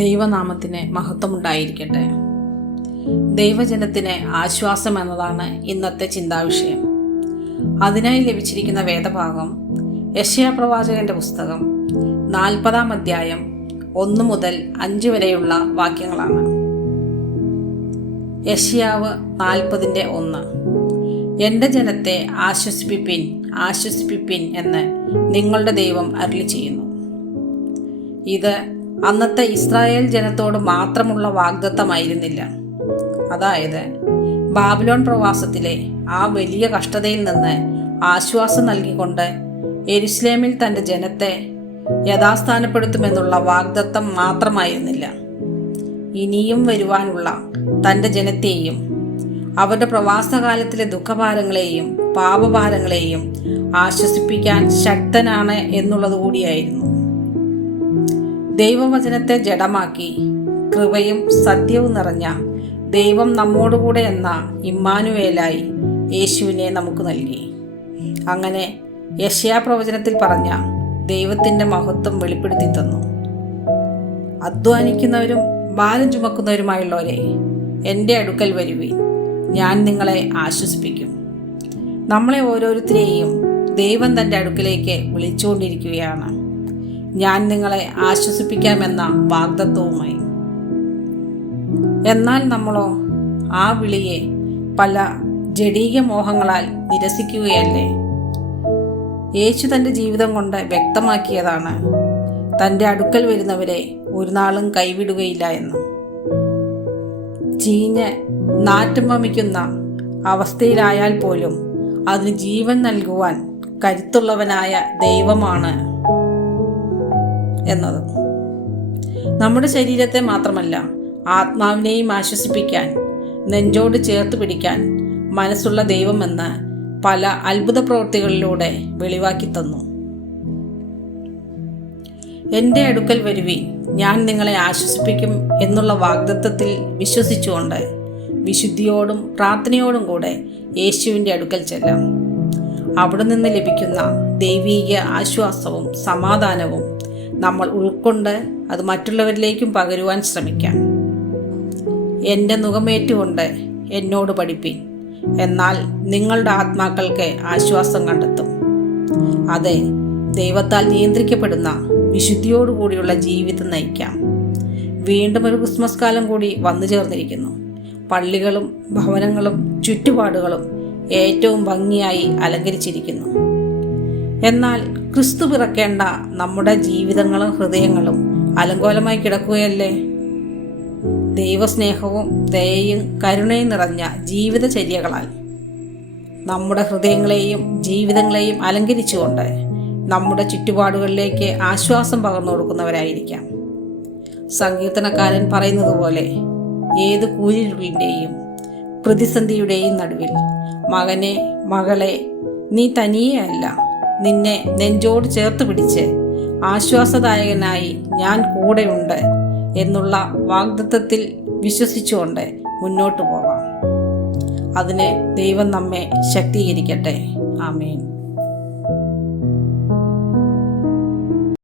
ദൈവനാമത്തിന് മഹത്വമുണ്ടായിരിക്കട്ടെ. ദൈവജനത്തിന് ആശ്വാസം എന്നതാണ് ഇന്നത്തെ ചിന്താവിഷയം. അതിനായി ലഭിച്ചിരിക്കുന്ന വേദഭാഗം യെശയ്യാ പ്രവാചകന്റെ പുസ്തകം 40-ാം അധ്യായം 1 മുതൽ 5 വരെയുള്ള വാക്യങ്ങളാണ്. യെശയ്യാവ് 40:1. എൻ്റെ ജനത്തെ ആശ്വസിപ്പിപ്പിൻ, ആശ്വസിപ്പിപ്പിൻ എന്ന് നിങ്ങളുടെ ദൈവം അരുളി ചെയ്യുന്നു. ഇത് അന്നത്തെ ഇസ്രായേൽ ജനത്തോട് മാത്രമുള്ള വാഗ്ദത്തമായിരുന്നില്ല. അതായത് ബാബിലോൺ പ്രവാസത്തിലെ ആ വലിയ കഷ്ടതയിൽ നിന്ന് ആശ്വാസം നൽകിക്കൊണ്ട് യെരുശലേമിൽ തൻ്റെ ജനത്തെ യഥാസ്ഥാനപ്പെടുത്തുമെന്നുള്ള വാഗ്ദത്തം മാത്രമായിരുന്നില്ല. ഇനിയും വരുവാനുള്ള തൻ്റെ ജനത്തെയും അവരുടെ പ്രവാസകാലത്തിലെ ദുഃഖഭാരങ്ങളെയും പാപഭാരങ്ങളെയും ആശ്വസിപ്പിക്കാൻ ശക്തനാണ് എന്നുള്ളത് കൂടിയായിരുന്നു. ദൈവവചനത്തെ ജഡമാക്കി കൃപയും സത്യവും നിറഞ്ഞ ദൈവം നമ്മോടുകൂടെ എന്ന ഇമ്മാനുവേലായി യേശുവിനെ നമുക്ക് നൽകി. അങ്ങനെ യെശയ്യാ പ്രവചനത്തിൽ പറഞ്ഞ ദൈവത്തിൻ്റെ മഹത്വം വെളിപ്പെടുത്തി തന്നു. അധ്വാനിക്കുന്നവരും ഭാരം ചുമക്കുന്നവരുമായുള്ളവരെ, എൻ്റെ അടുക്കൽ വരുവിൻ, ഞാൻ നിങ്ങളെ ആശ്വസിപ്പിക്കും. നമ്മളെ ഓരോരുത്തരെയും ദൈവം തൻ്റെ അടുക്കലേക്ക് വിളിച്ചുകൊണ്ടിരിക്കുകയാണ്. ഞാൻ നിങ്ങളെ ആശ്വസിപ്പിക്കാമെന്ന വാഗ്ദത്തവുമായി. എന്നാൽ നമ്മളോ ആ വിളിയെ പല ജഡീക മോഹങ്ങളാൽ നിരസിക്കുകയല്ലേ? യേശു തൻ്റെ ജീവിതം കൊണ്ട് വ്യക്തമാക്കിയതാണ് തൻ്റെ അടുക്കൽ വരുന്നവരെ ഒരു നാളും കൈവിടുകയില്ല എന്ന്. ചീഞ്ഞ് നാറ്റം വമിക്കുന്ന അവസ്ഥയിലായാൽ പോലും അതിന് ജീവൻ നൽകുവാൻ കരുത്തുള്ളവനായ ദൈവമാണ് എന്നത്. നമ്മുടെ ശരീരത്തെ മാത്രമല്ല, ആത്മാവിനെയും ആശ്വസിപ്പിക്കാൻ, നെഞ്ചോട് ചേർത്ത് പിടിക്കാൻ മനസ്സുള്ള ദൈവമെന്ന് പല അത്ഭുത പ്രവൃത്തികളിലൂടെ വെളിവാക്കി തന്നു. എൻ്റെ അടുക്കൽ വരുവിൻ, ഞാൻ നിങ്ങളെ ആശ്വസിപ്പിക്കും എന്നുള്ള വാഗ്ദത്തത്തിൽ വിശ്വസിച്ചുകൊണ്ട് വിശുദ്ധിയോടും പ്രാർത്ഥനയോടും കൂടെ യേശുവിൻ്റെ അടുക്കൽ ചെല്ലാം. അവിടെ നിന്ന് ലഭിക്കുന്ന ദൈവീക ആശ്വാസവും സമാധാനവും നമ്മൾ ഉൾക്കൊണ്ട് അത് മറ്റുള്ളവരിലേക്കും പകരുവാൻ ശ്രമിക്കാം. എൻ്റെ നുകമേറ്റുകൊണ്ട് എന്നോട് പഠിപ്പിൻ, എന്നാൽ നിങ്ങളുടെ ആത്മാക്കൾക്ക് ആശ്വാസം കണ്ടെത്തും. അതെ, ദൈവത്താൽ നിയന്ത്രിക്കപ്പെടുന്ന വിശുദ്ധിയോടുകൂടിയുള്ള ജീവിതം നയിക്കാം. വീണ്ടും ഒരു ക്രിസ്മസ് കാലം കൂടി വന്നു ചേർന്നിരിക്കുന്നു. പള്ളികളും ഭവനങ്ങളും ചുറ്റുപാടുകളും ഏറ്റവും ഭംഗിയായി അലങ്കരിച്ചിരിക്കുന്നു. എന്നാൽ ക്രിസ്തു പിറക്കേണ്ട നമ്മുടെ ജീവിതങ്ങളും ഹൃദയങ്ങളും അലങ്കോലമായി കിടക്കുകയല്ലേ? ദൈവസ്നേഹവും ദയയും കരുണയും നിറഞ്ഞ ജീവിതചര്യകളാൽ നമ്മുടെ ഹൃദയങ്ങളെയും ജീവിതങ്ങളെയും അലങ്കരിച്ചുകൊണ്ട് നമ്മുടെ ചുറ്റുപാടുകളിലേക്ക് ആശ്വാസം പകർന്നു കൊടുക്കുന്നവരായിരിക്കാം. സങ്കീർത്തനക്കാരൻ പറയുന്നത് പോലെ, ഏത് കൂരിരുളിൻ്റെയും പ്രതിസന്ധിയുടെയും നടുവിൽ മകനെ, മകളെ, നീ തനിയെയല്ല, നിന്നെ നെഞ്ചോട് ചേർത്ത് പിടിച്ച് ആശ്വാസദായകനായി ഞാൻ കൂടെയുണ്ട് എന്നുള്ള വാഗ്ദത്തത്തിൽ വിശ്വസിച്ചുകൊണ്ട് മുന്നോട്ട് പോകാം. അതിന് ദൈവം നമ്മെ ശക്തീകരിക്കട്ടെ. ആമേൻ.